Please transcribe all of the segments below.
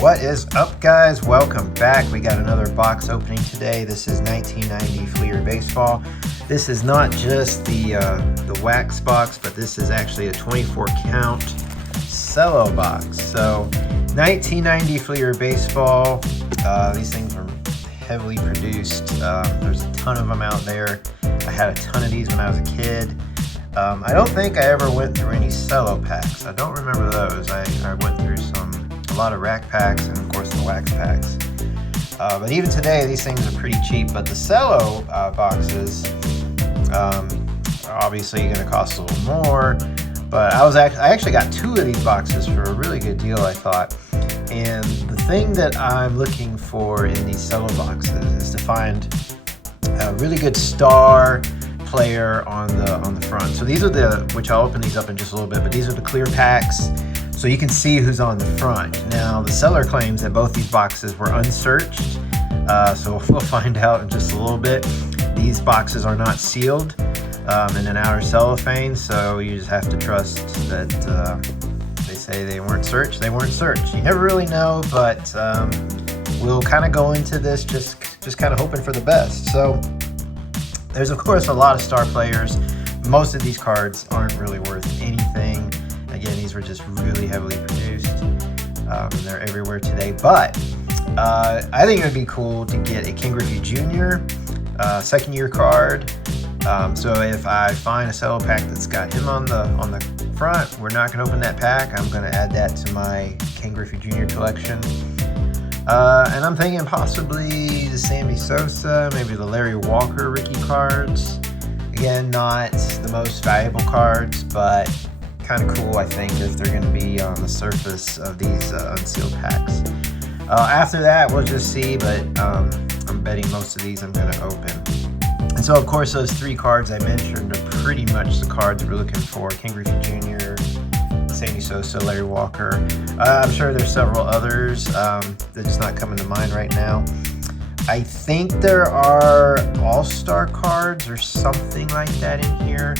What is up, guys? Welcome back. We got another box opening today. This is 1990 Fleer Baseball. This is not just the wax box, but this is actually a 24 count Cello box. So 1990 Fleer Baseball. These things were heavily produced. There's a ton of them out there. I had a ton of these when I was a kid. I don't think I ever went through any Cello packs. I don't remember those. I went through a lot of rack packs and of course the wax packs. But even today, these things are pretty cheap. But the Cello boxes are obviously going to cost a little more. But I actually got two of these boxes for a really good deal, I thought. And the thing that I'm looking for in these Cello boxes is to find a really good star player on the front. So these are which I'll open these up in just a little bit, but these are the clear packs, so you can see who's on the front. Now the seller claims that both these boxes were unsearched, so we'll find out in just a little bit. These boxes are not sealed in an outer cellophane, so you just have to trust that they say they weren't searched. They weren't searched. You never really know, but we'll kind of go into this just kind of hoping for the best. So there's of course a lot of star players. Most of these cards aren't really worth anything. Again, these were just really heavily produced. They're everywhere today. But I think it would be cool to get a Ken Griffey Jr. Second year card. So if I find a Cello pack that's got him on the front, we're not going to open that pack. I'm going to add that to my Ken Griffey Jr. collection. And I'm thinking possibly the Sammy Sosa, maybe the Larry Walker rookie cards. Again, not the most valuable cards, but kind of cool, I think, if they're going to be on the surface of these unsealed packs. After that, we'll just see, but I'm betting most of these I'm going to open. And so, of course, those three cards I mentioned are pretty much the cards we're looking for. Ken Griffey Jr., Sammy Sosa, Larry Walker. I'm sure there's several others that just not coming to mind right now. I think there are all-star cards or something like that in here.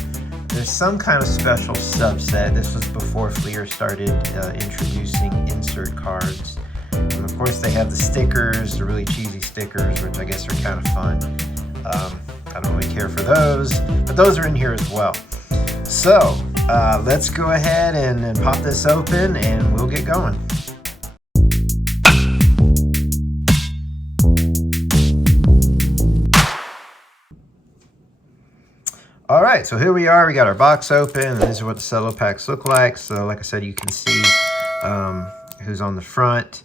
There's some kind of special subset. This was before Fleer started introducing insert cards. And of course, they have the stickers, the really cheesy stickers, which I guess are kind of fun. I don't really care for those, but those are in here as well. So let's go ahead and pop this open and we'll get going. All right, so here we are. We got our box open, and these are what the Cello packs look like. So like I said, you can see who's on the front.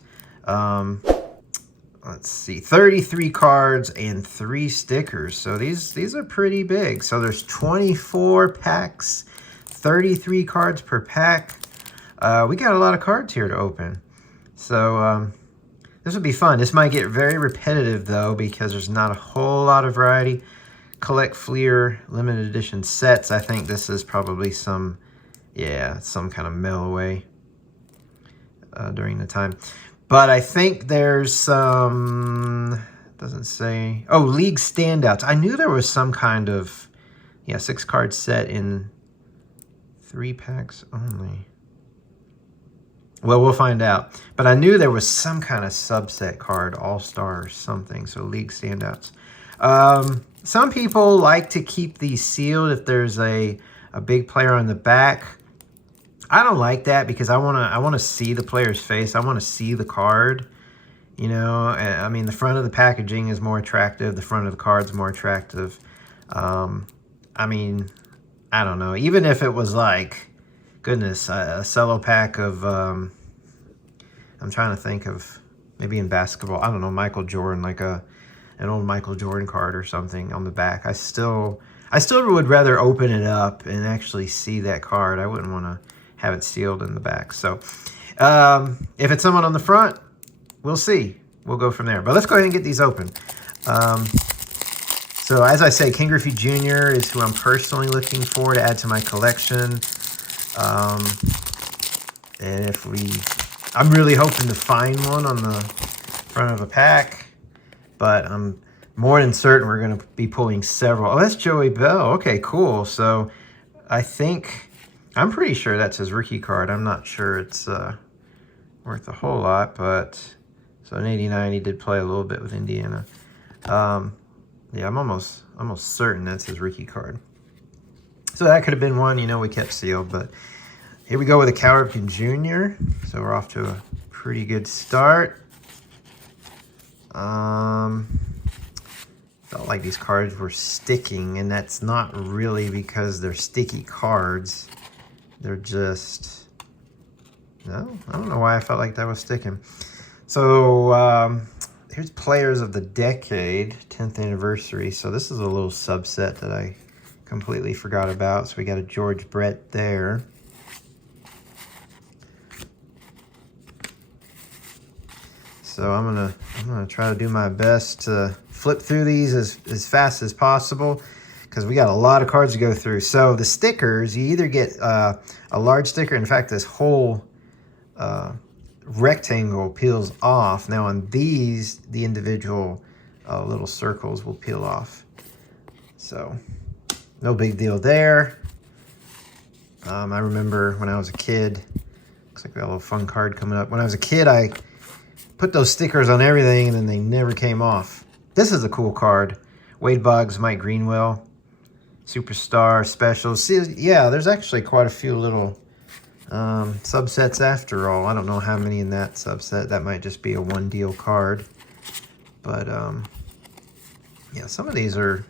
Let's see, 33 cards and 3 stickers. So these are pretty big. So there's 24 packs, 33 cards per pack. We got a lot of cards here to open. So this would be fun. This might get very repetitive though, because there's not a whole lot of variety. Collect Fleer limited edition sets. I think this is probably some kind of mail away during the time. But I think there's some, doesn't say, oh, league standouts. I knew there was some kind of, 6 card set in 3 packs only. Well, we'll find out. But I knew there was some kind of subset card, all-star or something, so league standouts. Some people like to keep these sealed if there's a big player on the back. I don't like that because I want to see the player's face. I want to see the card. You know, I mean, the front of the packaging is more attractive. The front of the card's more attractive. I mean, I don't know. Even if it was like, goodness, a Cello pack of, I'm trying to think of, maybe in basketball, I don't know, Michael Jordan, like an old Michael Jordan card or something on the back. I still would rather open it up and actually see that card. I wouldn't want to have it sealed in the back. So if it's someone on the front, we'll see. We'll go from there. But let's go ahead and get these open. So as I say, Ken Griffey Jr. is who I'm personally looking for to add to my collection. And I'm really hoping to find one on the front of a pack, but I'm more than certain we're going to be pulling several. Oh, that's Joey Bell. Okay, cool. So I'm pretty sure that's his rookie card. I'm not sure it's worth a whole lot, but so in '89 he did play a little bit with Indiana. Yeah, I'm almost certain that's his rookie card. So that could have been one, you know, we kept sealed, but here we go with a Ken Griffey Jr. So we're off to a pretty good start. Felt like these cards were sticking, and that's not really because they're sticky cards. They're just, no, I don't know why I felt like that was sticking. So here's Players of the Decade, 10th anniversary. So this is a little subset that I completely forgot about. So we got a George Brett there. So I'm gonna try to do my best to flip through these as fast as possible, because we got a lot of cards to go through. So the stickers, you either get a large sticker. In fact, this whole rectangle peels off. Now on these, the individual little circles will peel off. So no big deal there. I remember when I was a kid, looks like we got a little fun card coming up. When I was a kid, I put those stickers on everything and then they never came off. This is a cool card. Wade Boggs, Mike Greenwell, Superstar, Specials. See, yeah, there's actually quite a few little subsets after all. I don't know how many in that subset. That might just be a one deal card. But yeah, some of these are,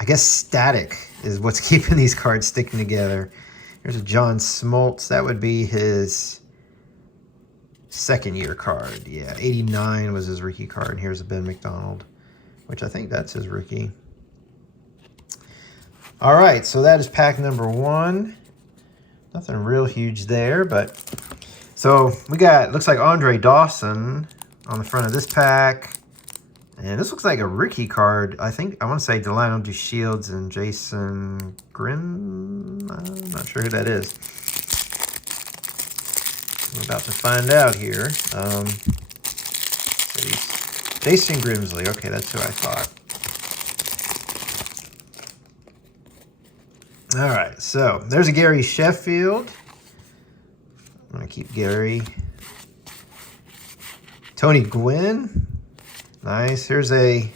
I guess, static is what's keeping these cards sticking together. Here's a John Smoltz. That would be his second year card. Yeah, 89 was his rookie card. Here's a Ben McDonald, which I think that's his rookie. All right, so that is pack number 1. Nothing real huge there, but so we got, looks like Andre Dawson on the front of this pack. And this looks like a rookie card. I think, I want to say Delano DeShields and Jason Grimm. I'm not sure who that is. I'm about to find out here. Jason Grimsley. Okay, that's who I thought. All right, so there's a Gary Sheffield. I'm going to keep Gary. Tony Gwynn. Nice. Here's a...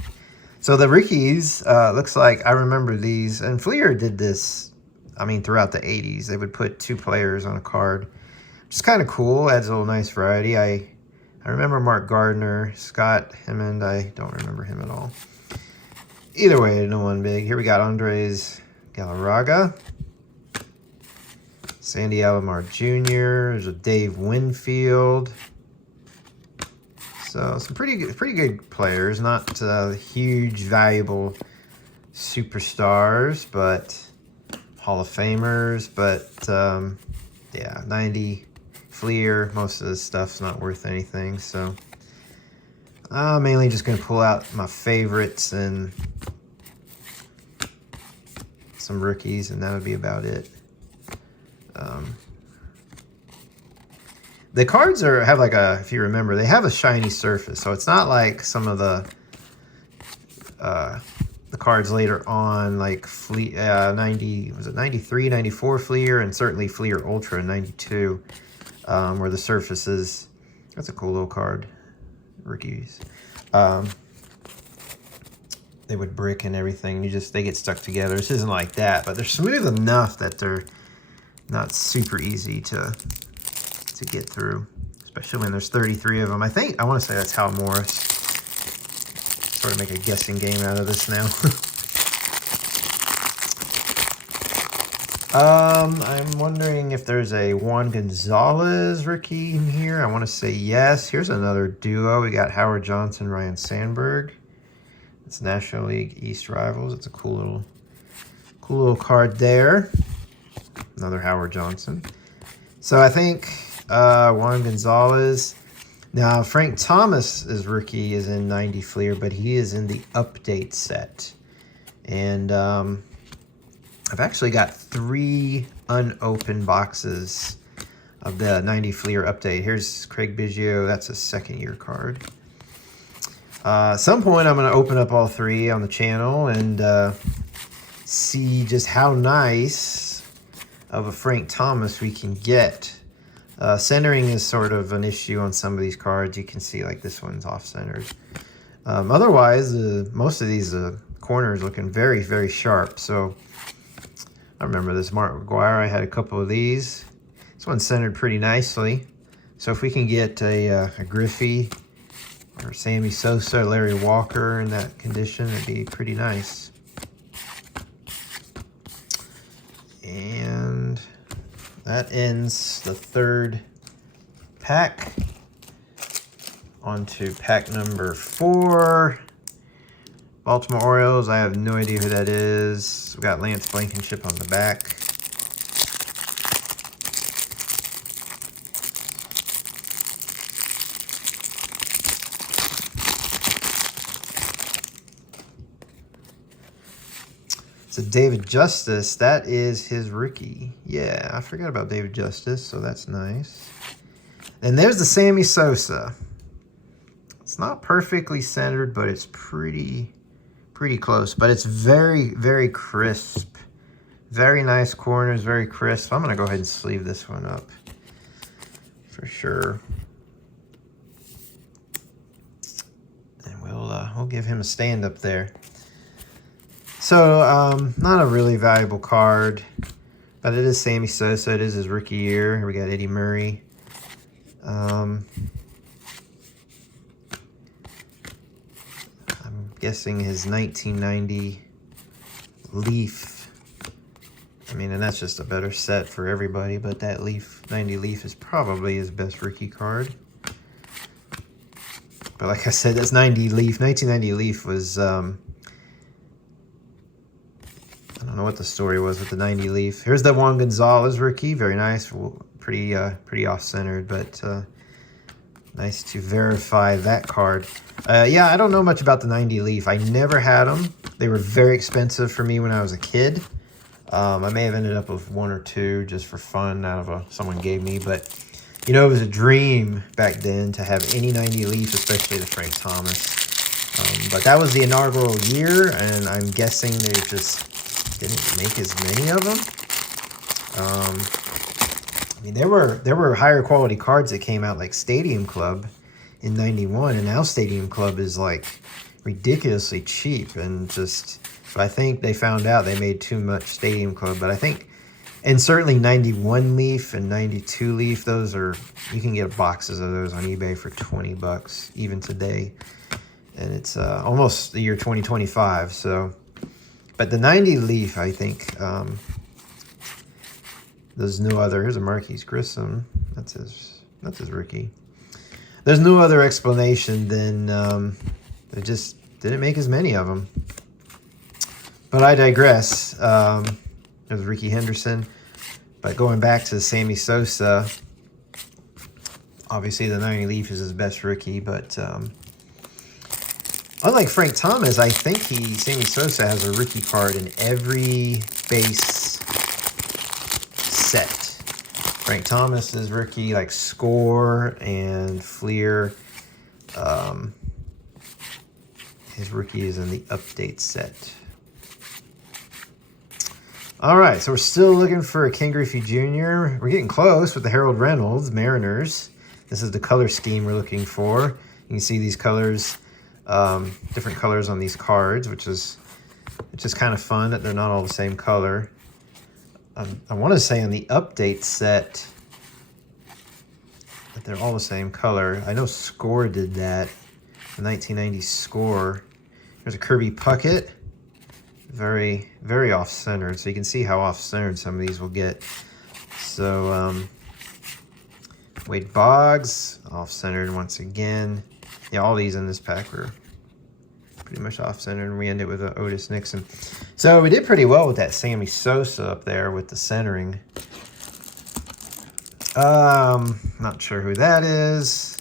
So the rookies, looks like I remember these. And Fleer did this, I mean, throughout the 80s. They would put 2 players on a card. Which is kind of cool. Adds a little nice variety. I remember Mark Gardner. Scott Hammond, I don't remember him at all. Either way, no one big. Here we got Andres Galarraga. Sandy Alomar Jr. There's a Dave Winfield. So some pretty good players. Not huge, valuable superstars, but Hall of Famers. But yeah, 90 Fleer. Most of this stuff's not worth anything. So I'm mainly just going to pull out my favorites and some rookies, and that would be about it. The cards have like a, if you remember, they have a shiny surface, so it's not like some of the cards later on, like 90, was it 93, 94 Fleer, and certainly Fleer Ultra in 92, where the surface is, that's a cool little card, rookies. They would brick and everything. They get stuck together. This isn't like that, but they're smooth enough that they're not super easy to get through, especially when there's 33 of them. I want to say that's Hal Morris. Sort of make a guessing game out of this now. I'm wondering if there's a Juan Gonzalez rookie in here. I want to say yes. Here's another duo. We got Howard Johnson, Ryan Sandberg. It's National League East Rivals. It's a cool little card there. Another Howard Johnson. So I think Juan Gonzalez. Now Frank Thomas's rookie is in 90 Fleer, but he is in the update set. And I've actually got 3 unopened boxes of the 90 Fleer update. Here's Craig Biggio. That's a second-year card. At some point, I'm going to open up all 3 on the channel and see just how nice of a Frank Thomas we can get. Centering is sort of an issue on some of these cards. You can see like this one's off-centered. Otherwise, most of these corners looking very, very sharp. So I remember this Mark McGuire. I had a couple of these. This one's centered pretty nicely. So if we can get a Griffey or Sammy Sosa, Larry Walker in that condition, it'd be pretty nice. And that ends the third pack. On to pack number 4. Baltimore Orioles. I have no idea who that is. We got Lance Blankenship on the back. So David Justice, that is his rookie. Yeah, I forgot about David Justice, so that's nice. And there's the Sammy Sosa. It's not perfectly centered, but it's pretty close. But it's very, very crisp. Very nice corners, very crisp. I'm going to go ahead and sleeve this one up for sure. And we'll give him a stand up there. So, not a really valuable card, but it is Sammy Sosa. It is his rookie year. Here we got Eddie Murray. I'm guessing his 1990 Leaf. I mean, and that's just a better set for everybody, but that Leaf, 90 Leaf is probably his best rookie card. But like I said, that's 90 Leaf. 1990 Leaf was... I don't know what the story was with the 90 Leaf. Here's the Juan Gonzalez rookie. Very nice. Pretty off-centered, but nice to verify that card. Yeah, I don't know much about the 90 Leaf. I never had them. They were very expensive for me when I was a kid. I may have ended up with 1 or 2 just for fun out of someone gave me. But, you know, it was a dream back then to have any 90 Leaf, especially the Frank Thomas. But that was the inaugural year, and I'm guessing they just... didn't make as many of them. I mean, there were higher quality cards that came out, like Stadium Club in '91, and now Stadium Club is like ridiculously cheap, and just. But I think they found out they made too much Stadium Club. But I think, and certainly 91 Leaf and 92 Leaf, those are, you can get boxes of those on eBay for $20 even today, and it's almost the year 2025. So. But the 90 Leaf, I think, there's no other. Here's a Marquise Grissom. That's his rookie. There's no other explanation than they just didn't make as many of them. But I digress. There's Ricky Henderson. But going back to Sammy Sosa, obviously the 90 Leaf is his best rookie, but... unlike Frank Thomas, I think Sammy Sosa has a rookie card in every base set. Frank Thomas is rookie, like Score and Fleer. His rookie is in the update set. All right, so we're still looking for a Ken Griffey Jr. We're getting close with the Harold Reynolds, Mariners. This is the color scheme we're looking for. You can see these colors... different colors on these cards, which is kind of fun that they're not all the same color. I want to say on the update set that they're all the same color. I know Score did that, the 1990 Score. There's a Kirby Puckett, very, very off-centered, so you can see how off-centered some of these will get. So, Wade Boggs, off-centered once again. Yeah, all these in this pack were pretty much off-centered, and we ended with Otis Nixon. So we did pretty well with that Sammy Sosa up there with the centering. Not sure who that is.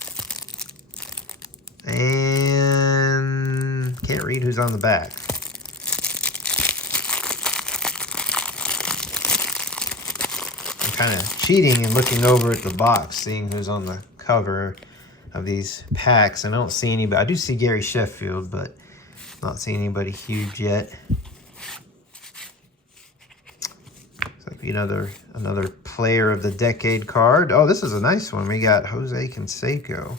And can't read who's on the back. I'm kind of cheating and looking over at the box, seeing who's on the cover of these packs. I don't see anybody. I do see Gary Sheffield, but not seeing anybody huge yet. Looks like be another player of the decade card. Oh, this is a nice one. We got Jose Canseco.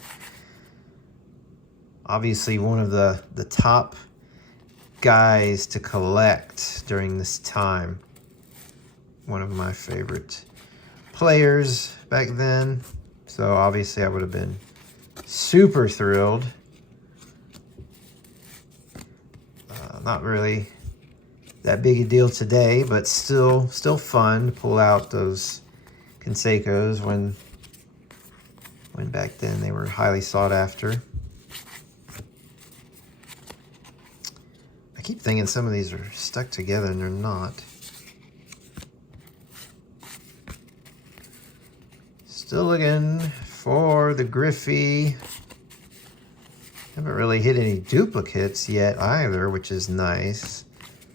Obviously one of the top guys to collect during this time. One of my favorite players back then. So obviously I would have been super thrilled. Not really that big a deal today, but still fun to pull out those Cansecos when back then they were highly sought after. I keep thinking some of these are stuck together and they're not. Still looking for the Griffey. Haven't really hit any duplicates yet either, which is nice.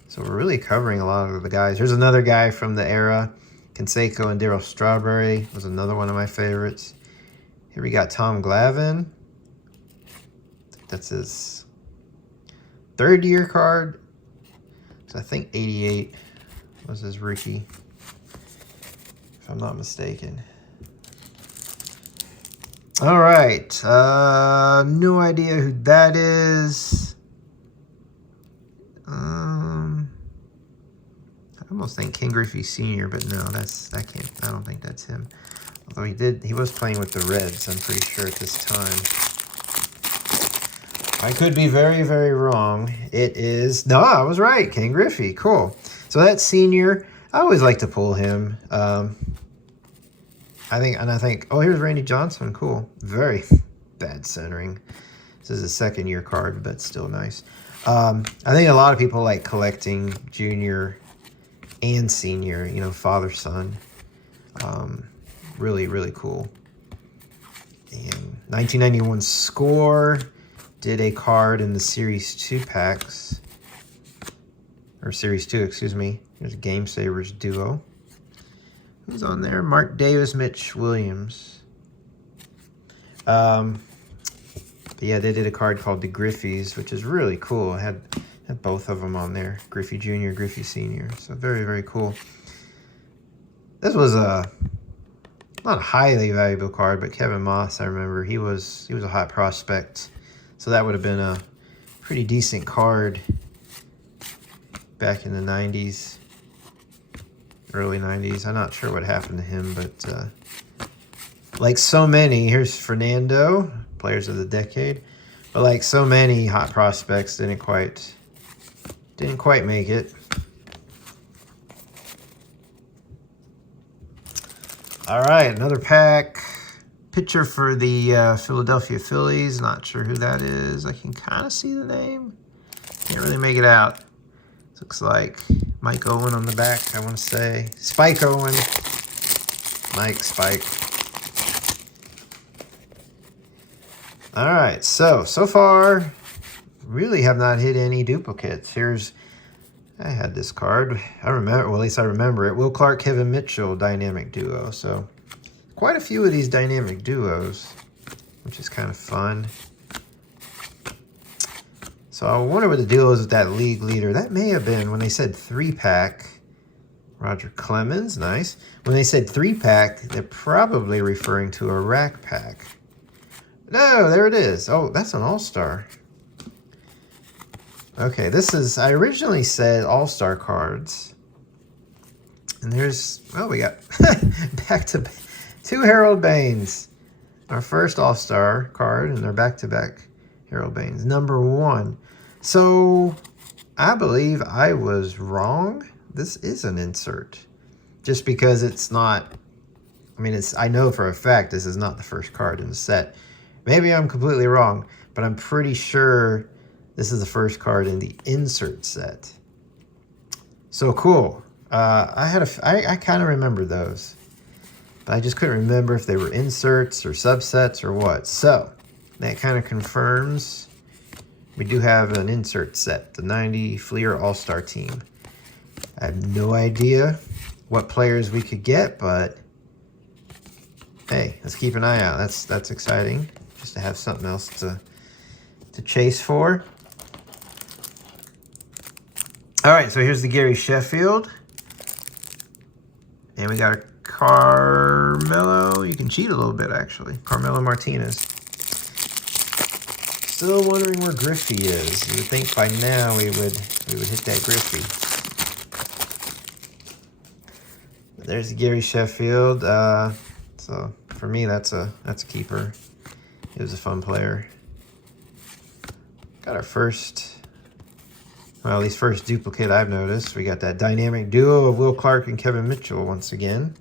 So we're really covering a lot of the guys. Here's another guy from the era. Canseco and Darryl Strawberry was another one of my favorites. Here we got Tom Glavine. That's his third year card. So I think 88 was his rookie, if I'm not mistaken. All right, no idea who that is. I almost think Ken Griffey Sr, but no, that can't. I don't think that's him. Although he was playing with the Reds, I'm pretty sure at this time. I could be very, very wrong. It is, no, I was right, Ken Griffey, cool. So that's Senior. I always like to pull him. I think, oh, here's Randy Johnson. Cool. Very bad centering. This is a second year card, but still nice. I think a lot of people like collecting junior and senior, you know, father, son. Really, really cool. And 1991 Score did a card in the Series 2 packs. Or Series 2, excuse me. There's a Game Savers duo. Who's on there? Mark Davis, Mitch Williams. But yeah, they did a card called the Griffeys, which is really cool. I had both of them on there. Griffey Jr., Griffey Sr. So very, very cool. This was not a highly valuable card, but Kevin Moss, I remember, he was a hot prospect. So that would have been a pretty decent card back in the 90s. Early 90s. I'm not sure what happened to him, but like so many, here's Fernando, players of the decade. But like so many hot prospects, didn't quite make it. All right, another pack. Pitcher for the Philadelphia Phillies. Not sure who that is. I can kind of see the name. Can't really make it out. Looks like Mike Owen on the back, I want to say. Spike Owen. Mike Spike. All right, so far, really have not hit any duplicates. I had this card. I remember, well, at least I remember it. Will Clark, Kevin Mitchell, dynamic duo. So quite a few of these dynamic duos, which is kind of fun. So I wonder what the deal is with that league leader. That may have been when they said 3-pack. Roger Clemens, nice. When they said 3-pack, they're probably referring to a rack pack. No, there it is. Oh, that's an all-star. Okay, I originally said all-star cards. And there's, oh, we got back to 2 Harold Baines. Our first all-star card, and they're back-to-back Harold Baines. Number 1. So I believe I was wrong. This is an insert. Just because it's not, I mean, I know for a fact this is not the first card in the set. Maybe I'm completely wrong, but I'm pretty sure this is the first card in the insert set. So cool. I kind of remember those, but I just couldn't remember if they were inserts or subsets or what. So that kind of confirms we do have an insert set, the 90 Fleer All-Star team. I have no idea what players we could get, but hey, let's keep an eye out. That's exciting, just to have something else to chase for. All right, so here's the Gary Sheffield. And we got a Carmelo. You can cheat a little bit, actually. Carmelo Martinez. Still wondering where Griffey is. You would think by now we would hit that Griffey. But there's Gary Sheffield. So for me, that's a keeper. He was a fun player. Got our first, well, at least first duplicate I've noticed. We got that dynamic duo of Will Clark and Kevin Mitchell once again.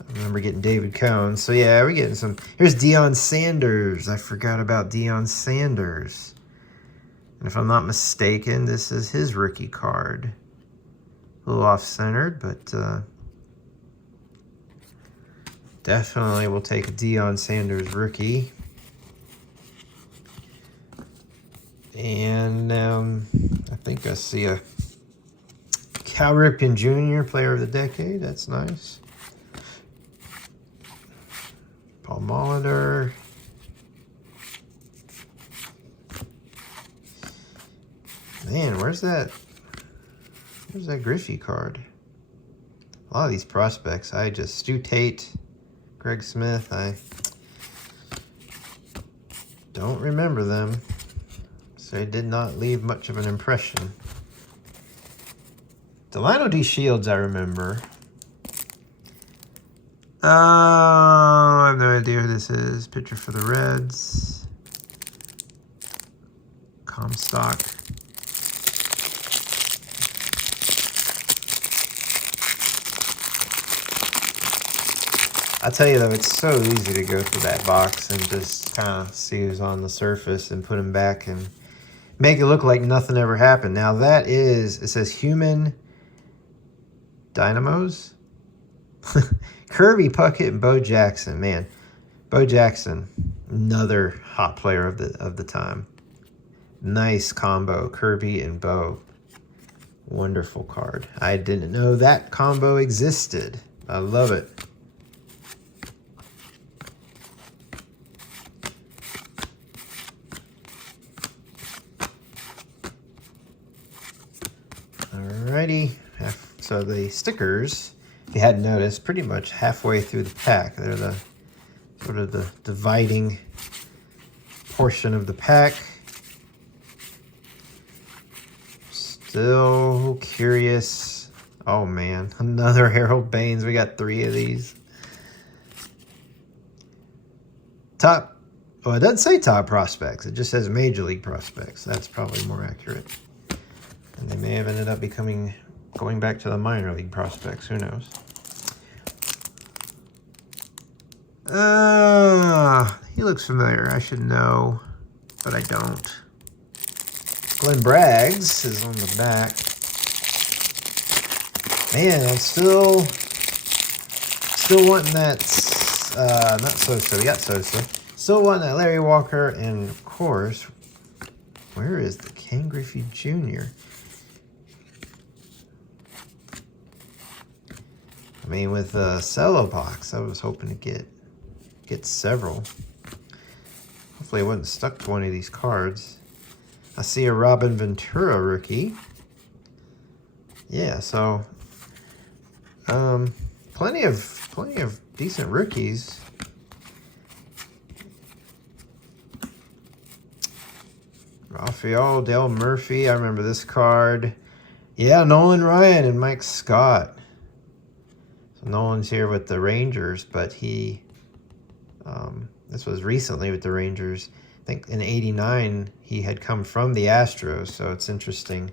I remember getting David Cohn. So yeah, we're getting some. Here's Deion Sanders. I forgot about Deion Sanders. And if I'm not mistaken, this is his rookie card. A little off-centered, but definitely we'll take a Deion Sanders rookie. And I think I see a Ken Griffey Jr. Player of the Decade. That's nice. Paul Molitor. Man, where's that Griffey card? A lot of these prospects, Stu Tate, Greg Smith, I don't remember them. So it did not leave much of an impression. Delano D. Shields, I remember. I have no idea who this is. Pitcher for the Reds. Comstock. I tell you though, it's so easy to go through that box and just kind of see who's on the surface and put them back and make it look like nothing ever happened. Now that is, it says Human Dynamos. Kirby Puckett and Bo Jackson. Man, Bo Jackson, another hot player of the time. Nice combo, Kirby and Bo. Wonderful card. I didn't know that combo existed. I love it. Alrighty, so the stickers, if you hadn't noticed, pretty much halfway through the pack. They're the sort of the dividing portion of the pack. Still curious. Oh man, another Harold Baines. We got 3 of these. Top, well, it doesn't say top prospects. It just says Major League prospects. That's probably more accurate. And they may have ended up going back to the minor league prospects. Who knows? He looks familiar. I should know, but I don't. Glenn Braggs is on the back. Man, I'm still wanting that. Not Sosa. We got Sosa. Still wanting that Larry Walker, and of course, where is the Ken Griffey Jr.? I mean, with the Cello box, I was hoping to get several. Hopefully I wasn't stuck to one of these cards. I see a Robin Ventura rookie. Yeah, so plenty of decent rookies. Rafael Dale Murphy, I remember this card. Yeah, Nolan Ryan and Mike Scott. Nolan's here with the Rangers, but he, this was recently with the Rangers. I think in '89 he had come from the Astros, so it's interesting.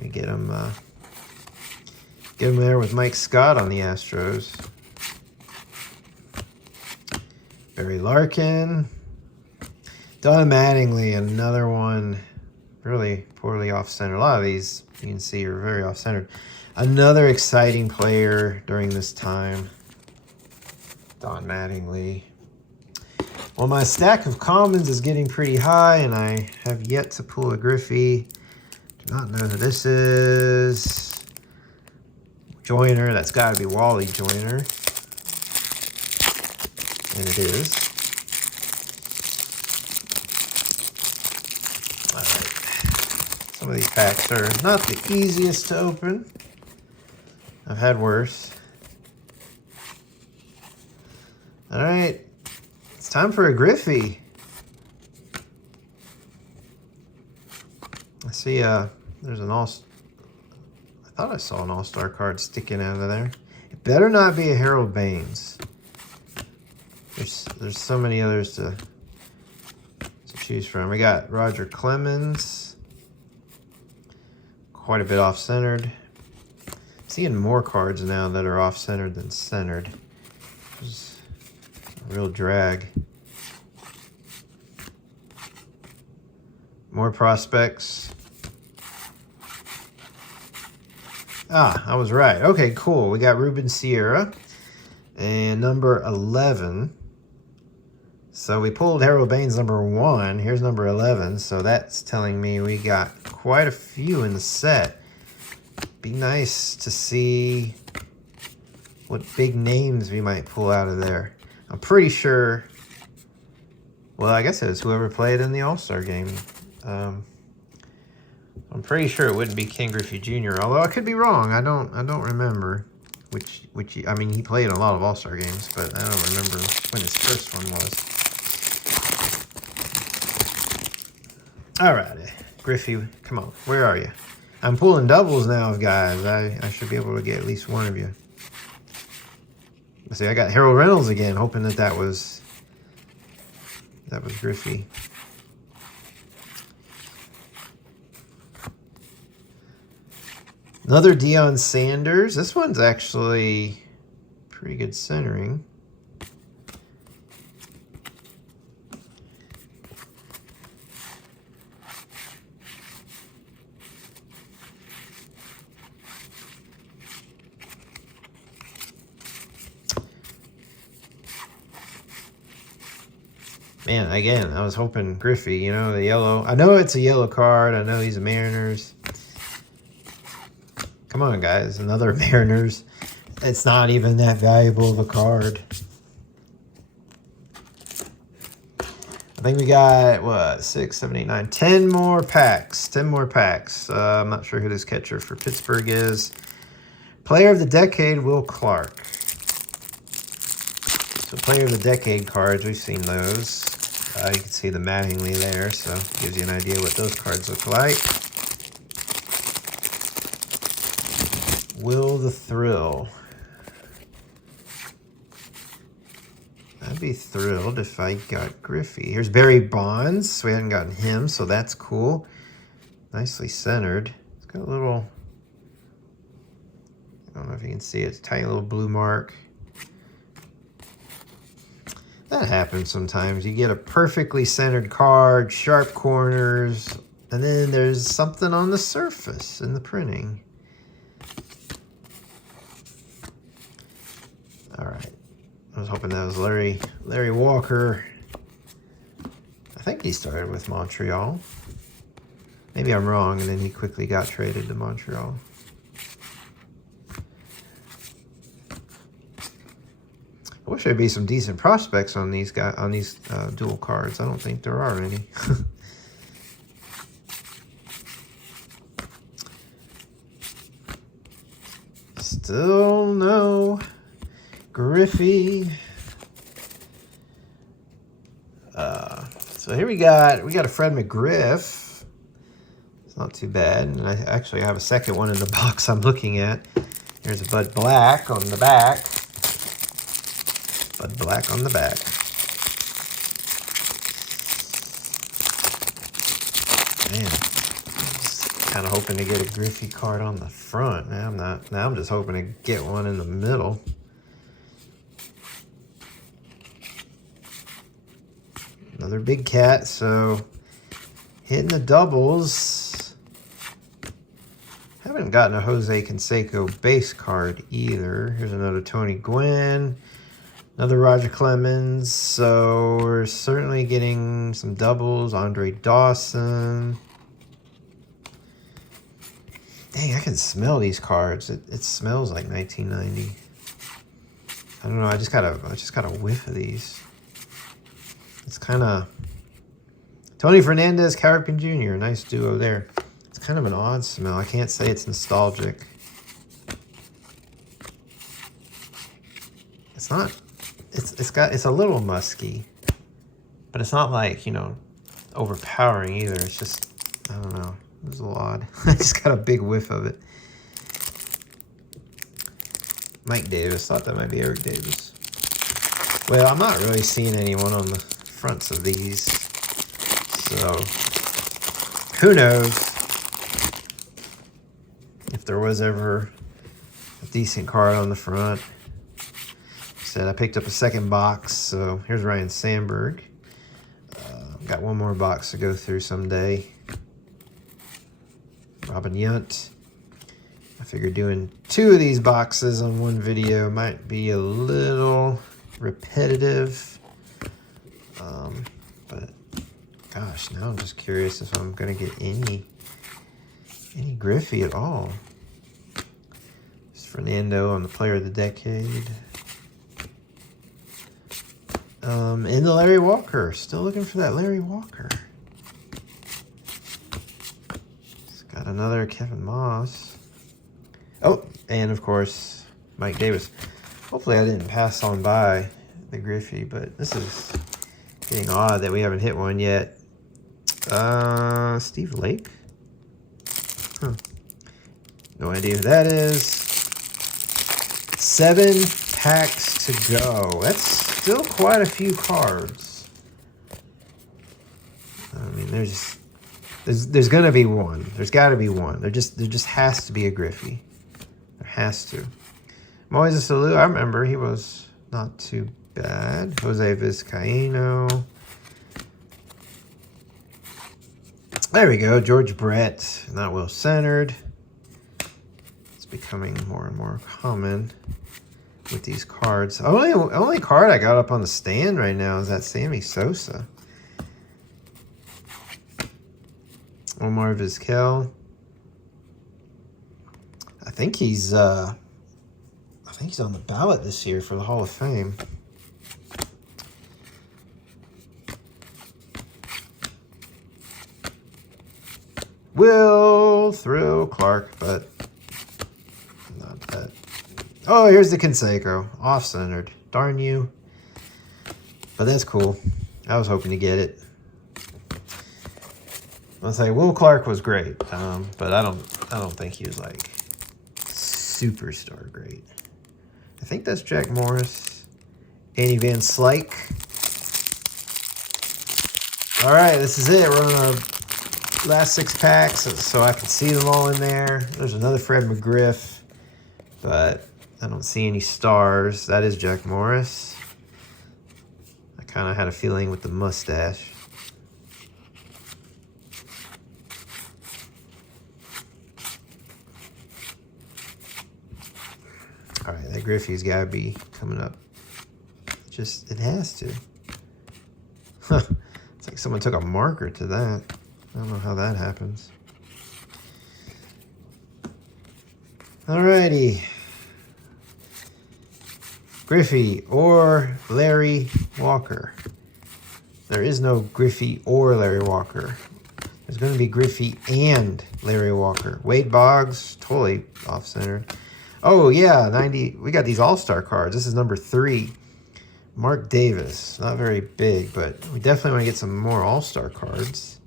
We get him there with Mike Scott on the Astros. Barry Larkin, Don Mattingly, another one really poorly off-center. A lot of these you can see are very off-centered. Another exciting player during this time, Don Mattingly. Well, my stack of commons is getting pretty high, and I have yet to pull a Griffey. Do not know who this is. Joyner, that's got to be Wally Joyner. And it is. All right. Some of these packs are not the easiest to open. I've had worse. All right, it's time for a Griffey. I see there's an I thought I saw an all-star card sticking out of there. It better not be a Harold Baines. There's so many others to choose from. We got Roger Clemens. Quite a bit off-centered. Seeing more cards now that are off-centered than centered. It's a real drag. More prospects. Ah, I was right. Okay, cool. We got Ruben Sierra and number 11. So we pulled Harold Baines number 1. Here's number 11. So that's telling me we got quite a few in the set. Be nice to see what big names we might pull out of there. I'm pretty sure, well, I guess it was whoever played in the All-Star game. I'm pretty sure it wouldn't be Ken Griffey Jr., although I could be wrong. I don't remember which I mean, he played in a lot of All-Star games, but I don't remember when his first one was. All right, Griffey, come on, where are you? I'm pulling doubles now, guys. I should be able to get at least one of you. Let's see, I got Harold Reynolds again, hoping that was Griffey. Another Deion Sanders. This one's actually pretty good centering. Man, again, I was hoping Griffey, you know, the yellow. I know it's a yellow card. I know he's a Mariners. Come on, guys, another Mariners. It's not even that valuable of a card. I think we got, what, 6, 7, 8, 9, 10 more packs. 10 more packs. I'm not sure who this catcher for Pittsburgh is. Player of the Decade, Will Clark. So Player of the Decade cards, we've seen those. You can see the Mattingly there, so gives you an idea what those cards look like. Will the Thrill. I'd be thrilled if I got Griffey. Here's Barry Bonds. We hadn't gotten him, so that's cool. Nicely centered. It's got a little, I don't know if you can see it, it's a tiny little blue mark. That happens sometimes. You get a perfectly centered card, sharp corners, and then there's something on the surface in the printing. All right. I was hoping that was Larry Walker. I think he started with Montreal. Maybe I'm wrong, and then he quickly got traded to Montreal. I wish there'd be some decent prospects on these dual cards. I don't think there are any. Still no Griffey. So here we got a Fred McGriff. It's not too bad, and I actually have a second one in the box I'm looking at. Here's a Bud Black on the back. Bud Black on the back. Man, I'm just kind of hoping to get a Griffey card on the front. Man, I'm not. Now I'm just hoping to get one in the middle. Another big cat, so hitting the doubles. Haven't gotten a Jose Canseco base card either. Here's another Tony Gwynn. Another Roger Clemens. So we're certainly getting some doubles. Andre Dawson. Dang, I can smell these cards. It smells like 1990. I don't know. I just got a whiff of these. It's kind of Tony Fernandez, Ken Griffey Jr. Nice duo there. It's kind of an odd smell. I can't say it's nostalgic. It's not, it's a little musky, but it's not like, you know, overpowering either. It's just, I don't know. It was a little odd. I just got a big whiff of it. Mike Davis. Thought that might be Eric Davis. Well, I'm not really seeing anyone on the fronts of these. So, who knows if there was ever a decent card on the front. Said I picked up a second box, so here's Ryan Sandberg. Got one more box to go through someday. Robin Yount. I figured doing 2 of these boxes on one video might be a little repetitive. But gosh, now I'm just curious if I'm gonna get any Griffey at all. It's Fernando on the Player of the Decade. And the Larry Walker. Still looking for that Larry Walker. It's got another Kevin Moss. Oh, and of course, Mike Davis. Hopefully I didn't pass on by the Griffey, but this is getting odd that we haven't hit one yet. Steve Lake? Huh. No idea who that is. 7 packs to go. That's still quite a few cards. I mean, there's gonna be one. There's got to be one. There just has to be a Griffey. There has to. Moises Salou, I remember he was not too bad. Jose Vizcaíno. There we go. George Brett, not well centered. It's becoming more and more common with these cards. Only card I got up on the stand right now is that Sammy Sosa. Omar Vizquel. I think he's on the ballot this year for the Hall of Fame. Will throw Clark, but not that. Oh, here's the Canseco. Off-centered. Darn you. But that's cool. I was hoping to get it. I'll say Will Clark was great, but I don't think he was like superstar great. I think that's Jack Morris. Andy Van Slyke. All right, this is it. We're on our last 6 packs, so I can see them all in there. There's another Fred McGriff, but I don't see any stars. That is Jack Morris. I kind of had a feeling with the mustache. All right, that Griffey's got to be coming up. It has to. It's like someone took a marker to that. I don't know how that happens. All righty. Griffey or Larry Walker. There is no Griffey or Larry Walker. There's going to be Griffey and Larry Walker. Wade Boggs, totally off-centered. Oh, yeah, 90. We got these all-star cards. This is number 3. Mark Davis. Not very big, but we definitely want to get some more all-star cards.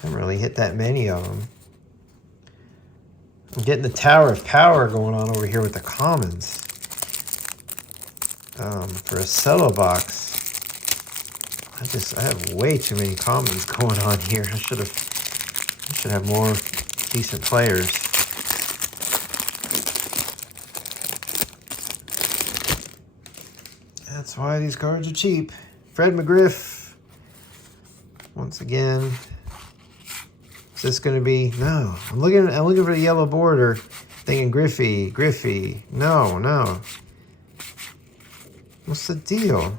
Haven't really hit that many of them. I'm getting the Tower of Power going on over here with the commons. For a Cello box. I have way too many commons going on here. I should have more decent players. That's why these cards are cheap. Fred McGriff. Once again. Is this going to be? No. I'm looking for the yellow border, thinking Griffey. No. What's the deal?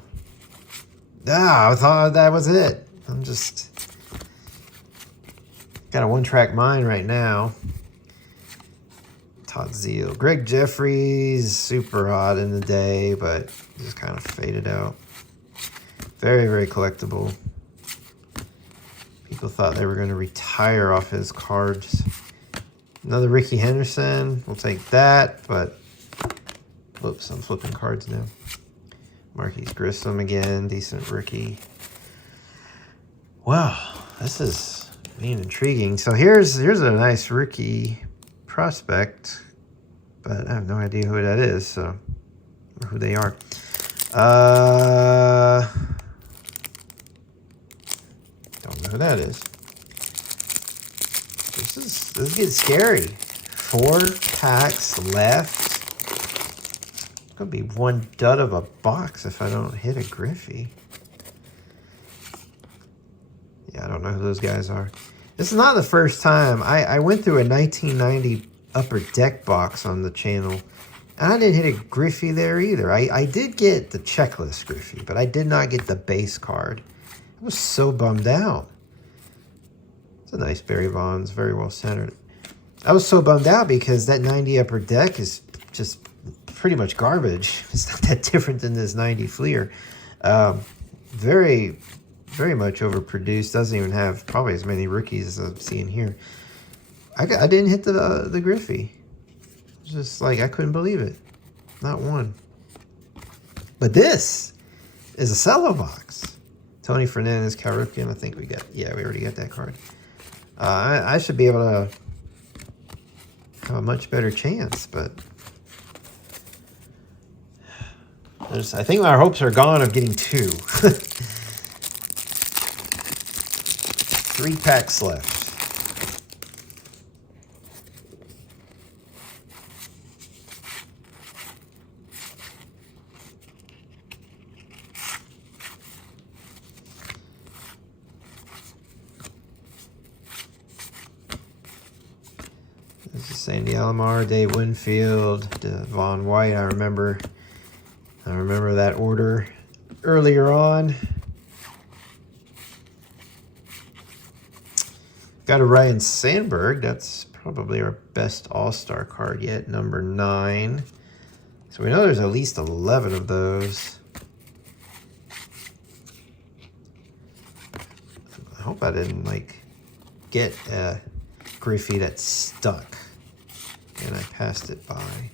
Ah, I thought that was it. I'm just got a one-track mind right now. Todd Zeal. Greg Jeffries, super hot in the day, but just kind of faded out. Very, very collectible. People thought they were going to retire off his cards. Another Ricky Henderson. We'll take that, but... Whoops, I'm flipping cards now. Marquise Grissom again. Decent rookie. Wow, this is being intriguing. So here's a nice rookie prospect, but I have no idea who that is, so or who they are. Don't know who that is. This gets scary. 4 packs left. It's gonna be one dud of a box if I don't hit a Griffey. Yeah, I don't know who those guys are. This is not the first time. I went through a 1990 Upper Deck box on the channel, and I didn't hit a Griffey there either. I did get the checklist Griffey, but I did not get the base card. I was so bummed out. It's a nice Barry Bonds, very well centered. I was so bummed out because that 90 Upper Deck is just pretty much garbage. It's not that different than this 90 Fleer. Very much overproduced. Doesn't even have probably as many rookies as I'm seeing here. I didn't hit the Griffey. It's just like I couldn't believe it. Not one. But this is a Cello box. Tony Fernandez, Cal Ripken. I think we already got that card. I should be able to have a much better chance, but I think our hopes are gone of getting 2. 3 packs left. This is Sandy Alomar, Dave Winfield, Devon White. I remember that order earlier on. Got a Ryan Sandberg. That's probably our best all-star card yet, number 9. So we know there's at least 11 of those. I hope I didn't get a Griffey that stuck and I passed it by.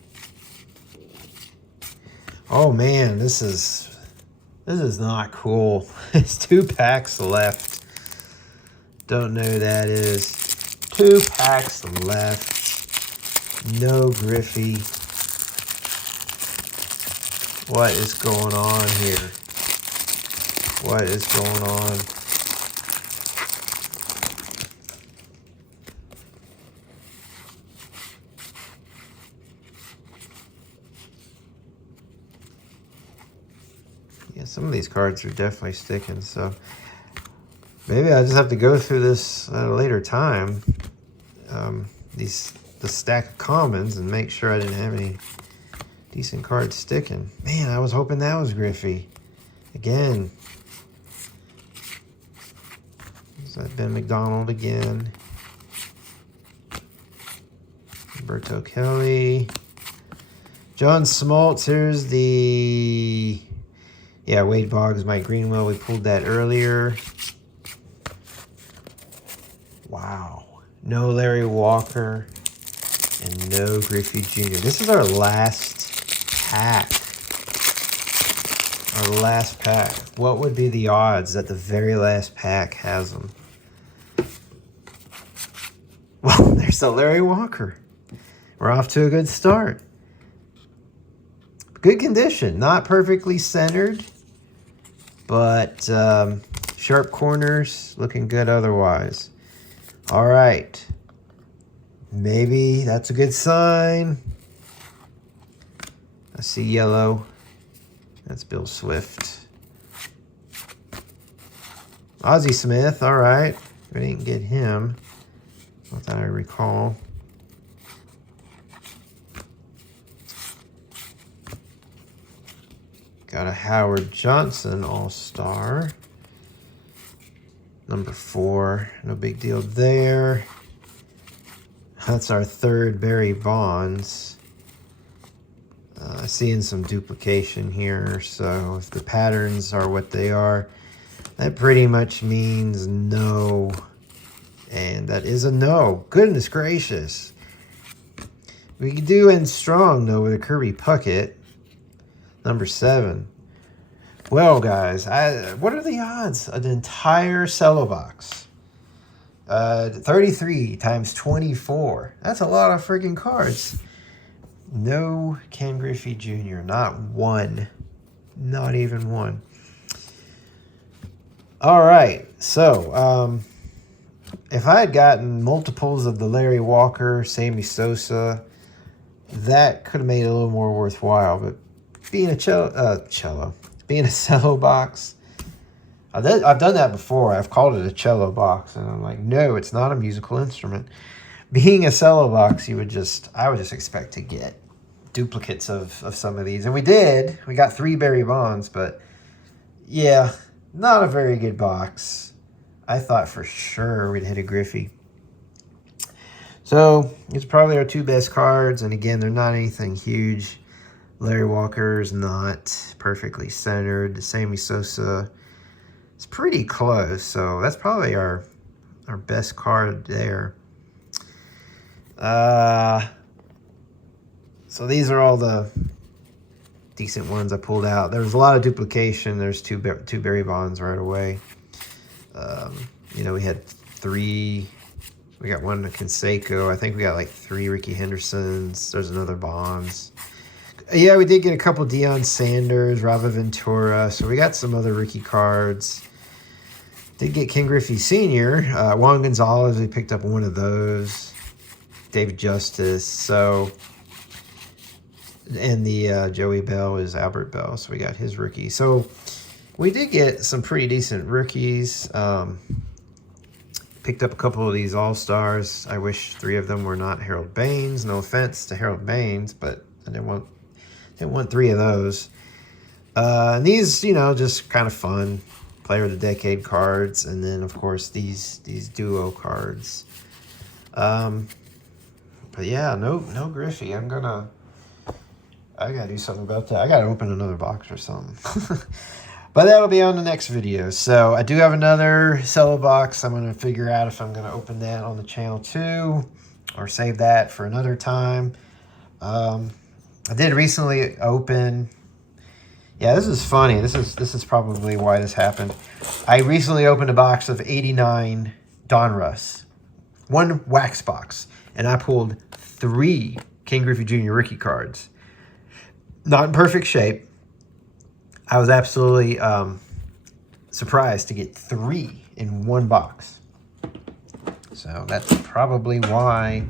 Oh man, this is not cool. It's 2 packs left. Don't know who that is. 2 packs left. No Griffey. What is going on here? What is going on? Yeah, some of these cards are definitely sticking, so maybe I just have to go through this at a later time, the stack of commons, and make sure I didn't have any decent cards sticking. Man, I was hoping that was Griffey. Again. Is that Ben McDonald again? Roberto Kelly. John Smoltz, here's the... Yeah, Wade Boggs, Mike Greenwell, we pulled that earlier. Wow. No Larry Walker and no Griffey Jr. This is our last pack. Our last pack. What would be the odds that the very last pack has them? Well, there's the Larry Walker. We're off to a good start. Good condition. Not perfectly centered, but sharp corners, looking good otherwise. All right. Maybe that's a good sign. I see yellow. That's Bill Swift. Ozzie Smith, all right. We didn't get him, not that I recall. Got a Howard Johnson All-Star. Number 4, no big deal there. That's our 3rd Barry Bonds. Seeing some duplication here, so if the patterns are what they are, that pretty much means no And that is a no. Goodness gracious. We do end strong, though, with a Kirby Puckett. Number 7. Well, guys, what are the odds? An entire Cello box. 33 times 24. That's a lot of freaking cards. No Ken Griffey Jr. Not one. Not even one. All right. So, if I had gotten multiples of the Larry Walker, Sammy Sosa, that could have made it a little more worthwhile. But being a being a cello box, I've done that before. I've called it a cello box, and I'm like, no, it's not a musical instrument. Being a cello box, I would just expect to get duplicates of some of these, and we did. We got 3 Barry Bonds, but yeah, not a very good box. I thought for sure we'd hit a Griffey. So it's probably our 2 best cards, and again, they're not anything huge. Larry Walker is not perfectly centered. The Sammy Sosa is pretty close, so that's probably our best card there. So these are all the decent ones I pulled out. There was a lot of duplication. There's two Barry Bonds right away. You know, we had 3. We got 1 Canseco. I think we got like 3 Ricky Hendersons. There's another Bonds. Yeah, we did get a couple Deion Sanders, Robert Ventura. So we got some other rookie cards. Did get Ken Griffey Sr. Juan Gonzalez, we picked up 1 of those. David Justice. So, and the Joey Bell is Albert Bell. So we got his rookie. So we did get some pretty decent rookies. Picked up a couple of these All-Stars. I wish 3 of them were not Harold Baines. No offense to Harold Baines, but I didn't want 3 of those. And these, you know, just kind of fun. Player of the Decade cards. And then, of course, these duo cards. But yeah, no Griffey. I gotta do something about that. I gotta open another box or something. But that'll be on the next video. So I do have another cello box. I'm going to figure out if I'm going to open that on the channel too, or save that for another time. I did recently open. Yeah, this is funny. This is probably why this happened. I recently opened a box of 89 Donruss, 1 wax box, and I pulled 3 Ken Griffey Jr. rookie cards. Not in perfect shape. I was absolutely surprised to get 3 in 1 box. So that's probably why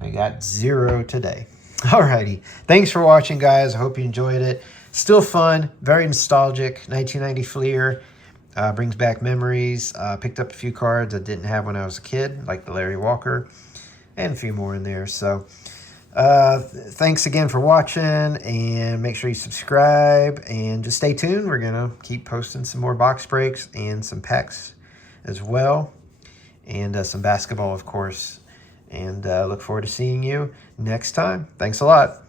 I got 0 today. Alrighty. Thanks for watching, guys. I hope you enjoyed it. Still fun. Very nostalgic. 1990 Fleer. Brings back memories. Picked up a few cards I didn't have when I was a kid, like the Larry Walker, and a few more in there. So thanks again for watching, and make sure you subscribe and just stay tuned. We're gonna keep posting some more box breaks and some packs as well, and some basketball, of course, and look forward to seeing you next time. Thanks a lot.